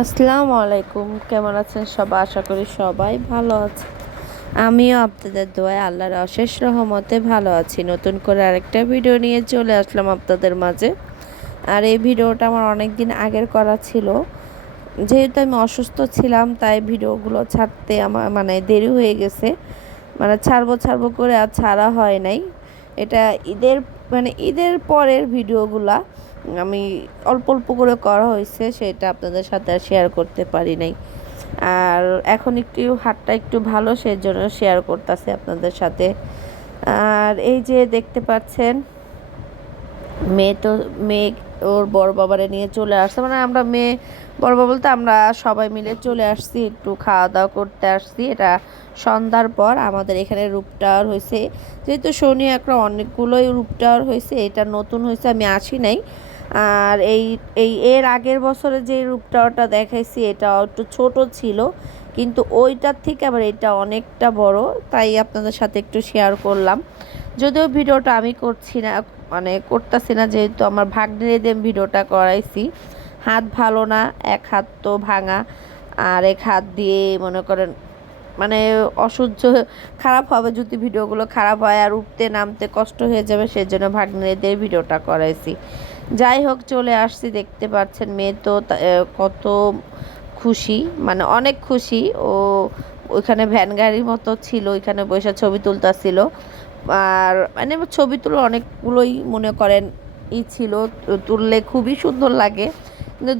আসসালামু আলাইকুম, কেমন আছেন সবাই? আশা করি সবাই ভালো আছে আমিও আপনাদের দোয়ায় আল্লাহর অশেষ রহমতে ভালো আছি। নতুন করে আরেকটা ভিডিও নিয়ে চলে আসলাম আপনাদের মাঝে। আর এই ভিডিওটা আমার অনেক দিন আগের করা ছিল। যেহেতু আমি অসুস্থ ছিলাম, তাই ভিডিওগুলো ছাড়তে আমার মানে দেরি হয়ে গেছে। মানে ছাড়বো ছাড়বো করে আর ছাড়া হয় নাই। এটা ঈদের মানে ঈদের পরের ভিডিওগুলা। আমি অল্প অল্প করে করা হয়েছে, সেটা আপনাদের সাথে আর শেয়ার করতে পারি নাই। আর এখন একটু হাটটা একটু ভালো সেই জন্য শেয়ার করতেছে আপনাদের সাথে। আর এই যে দেখতে পাচ্ছেন, মেয়ে তো, মেয়ে ওর বড় বাবারে নিয়ে চলে আসছে। মানে আমরা মেয়ে, বড় বাবা বলতে আমরা সবাই মিলে চলে আসছি, একটু খাওয়া দাওয়া করতে আসছি। এটা সন্ধ্যার পর আমাদের এখানে রূপ টাওয়ার হয়েছে। যেহেতু শনি একটা অনেকগুলোই রূপ টাওয়ার হয়েছে, এটা নতুন হয়েছে, আমি আসি নাই। আর এই এই এর আগের বছরে যে রূপটা ওটা দেখাইছি এটা একটু ছোট ছিল। কিন্তু ওইটার থেকে আবার এটা অনেকটা বড়, তাই আপনাদের সাথে একটু শেয়ার করলাম। যদিও ভিডিওটা আমি করছি না মানে করতেছি না, যেহেতু আমার ভাগ্নের দিয়ে ভিডিওটা করাইছি। হাত ভালো না, এক হাত তো ভাঙা, আর এক হাত দিয়ে মনে করেন মানে অসহ্য, খারাপ হবে যদি ভিডিওগুলো খারাপ হয়, আর উঠতে নামতে কষ্ট হয়ে যাবে সেই জন্য ভাগ্নেদের ভিডিওটা করাইছি। যাই হোক, চলে আসছি, দেখতে পাচ্ছেন মেয়ে তো কত খুশি মানে অনেক খুশি। ও ওইখানে ভ্যান গাড়ির মতো ছিল, ওইখানে বসে ছবি তুলতেছিল। আর মানে ছবি তুলে অনেকগুলোই মনে করেন ই ছিল, তুললে খুবই সুন্দর লাগে।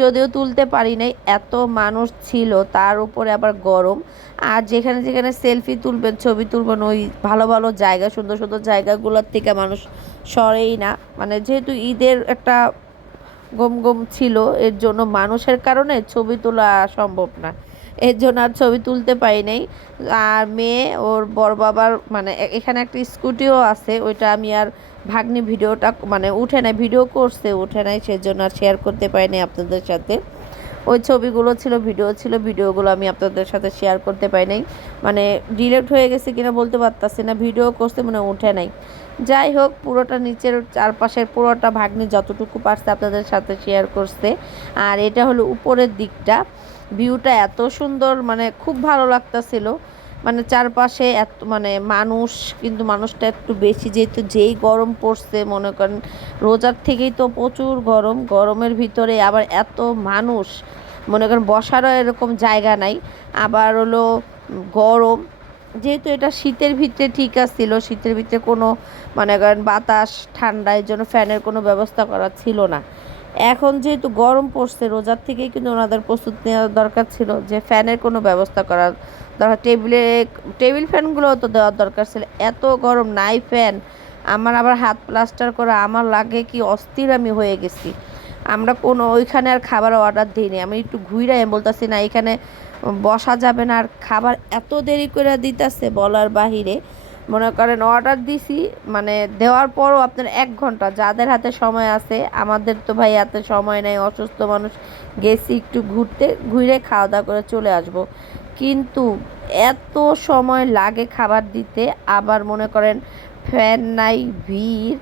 যদিও তুলতে পারি নাই, এত মানুষ ছিল, তার উপরে আবার গরম। আর যেখানে যেখানে সেলফি তুলবেন, ছবি তুলবেন, ওই ভালো ভালো জায়গা, সুন্দর সুন্দর জায়গাগুলোর থেকে মানুষ সরেই না। মানে যেহেতু ঈদের একটা গম গম ছিল, এর জন্য মানুষের কারণে ছবি তোলা সম্ভব না। এর জন্য আর ছবি তুলতে পারি নাই। আর মেয়ে, ওর বড় বাবার মানে এখানে একটা স্কুটিও আছে, ওইটা আমি আর ভাগ্নি ভিডিওটা মানে উঠে নাই, ভিডিও করছে, উঠে নাই, সেজন্য আর শেয়ার করতে পারিনি আপনাদের সাথে। ওই ছবিগুলো ছিল, ভিডিও ছিল, ভিডিওগুলো আমি আপনাদের সাথে শেয়ার করতে পাই নাই। মানে ডিলেট হয়ে গেছে কিনা বলতে পারতাছি না, ভিডিও করতে মানে উঠে নাই। যাই হোক, পুরোটা নিচের চারপাশের পুরোটা ভাগ্নি যতটুকু পারছে আপনাদের সাথে শেয়ার করতে আর এটা হলো উপরের দিকটা। ভিউটা এত সুন্দর মানে খুব ভালো লাগতেছিল। মানে চারপাশে এত মানে মানুষ, কিন্তু মানুষটা একটু বেশি, যেহেতু যেই গরম পড়ছে, মনে করেন রোজার থেকেই তো প্রচুর গরম, গরমের ভিতরে আবার এত মানুষ, মনে করেন বসারও এরকম জায়গা নাই, আবার হলো গরম, যেহেতু এটা শীতের ভিতরে ঠিক আসছিল শীতের ভিতরে কোনো, মনে করেন বাতাস, ঠান্ডা এর জন্য ফ্যানের কোনো ব্যবস্থা করা ছিল না। এখন যেহেতু গরম পড়ছে, রোজার থেকেই কিন্তু ওনাদের প্রস্তুত নেওয়ার দরকার ছিল যে ফ্যানের কোনো ব্যবস্থা করার দরকার। টেবিলে, টেবিল ফ্যানগুলোও তো দেওয়ার দরকার ছিল। এত গরম, নাই ফ্যান। আমার আবার হাত প্লাস্টার করা, আমার লাগে কি অস্থির আমি হয়ে গেছি। আমরা কোনো, ওইখানে আর খাবার অর্ডার দিইনি। আমি একটু ঘুরে বলতেছি, না, এখানে বসা যাবে না। আর খাবার এত দেরি করে দিতেছে বলার বাহিরে মনে করেন অর্ডার দিছি মানে দেওয়ার পরও আপনার এক ঘণ্টা, যাদের হাতে সময় আছে, আমাদের তো ভাই হাতে সময় নেই, অসুস্থ মানুষ, গেছি একটু ঘুরতে, ঘুরে খাওয়া দাওয়া করে চলে আসব। কিন্তু এত সময় লাগে খাবার দিতে, আবার মনে করেন ফ্যান নাই, ভিড়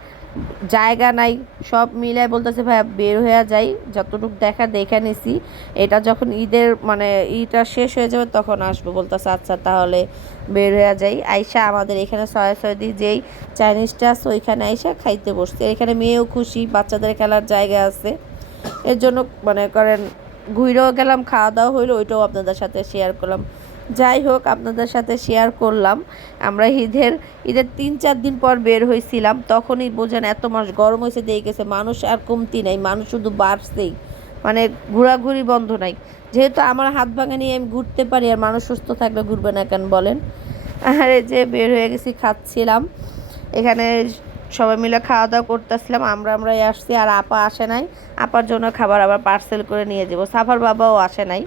জায়গা নাই, সব মিলায় বলতেছে ভাই বের হয়ে যাই, যতটুকু দেখা দেখে নিছি। এটা যখন ঈদের মানে ঈদটা শেষ হয়ে যাবে তখন আসব, বলতেছে আচ্ছা তাহলে বের হয়ে যাই। আইসা আমাদের এখানে ছয় ছয় যেই চাইনিজটা আছে, ওইখানে আইসা খাইতে বসছে। এখানে মেয়েও খুশি, বাচ্চাদের খেলার জায়গা আছে। এর জন্য, মনে, করেন ঘুরেও গেলাম খাওয়া দাওয়া হইল, ওইটাও আপনাদের সাথে শেয়ার করলাম। যাই হোক, আপনাদের সাথে শেয়ার করলাম। আমরা ঈদের ঈদের তিন চার দিন পর বের হয়েছিলাম। তখনই বোঝেন এত মাস গরম হয়েছে, দিয়ে গেছে। মানুষ আর কমতি নাই, মানুষ শুধু বাড়ছেই। মানে ঘোরাঘুরি বন্ধ নাই। যেহেতু আমার হাত ভাঙা নিয়ে আমি ঘুরতে পারি, আর মানুষ সুস্থ থাকলে ঘুরবে না কেন বলেন? আর এই যে বের হয়ে গেছি, খাচ্ছিলাম। এখানে সবাই মিলে খাওয়া দাওয়া করতেছিলাম। আমরা, আমরাই আসছি, আর আপা আসে নাই। আপার জন্য খাবার আবার পার্সেল করে নিয়ে যাব। সাফার বাবাও আসে নাই।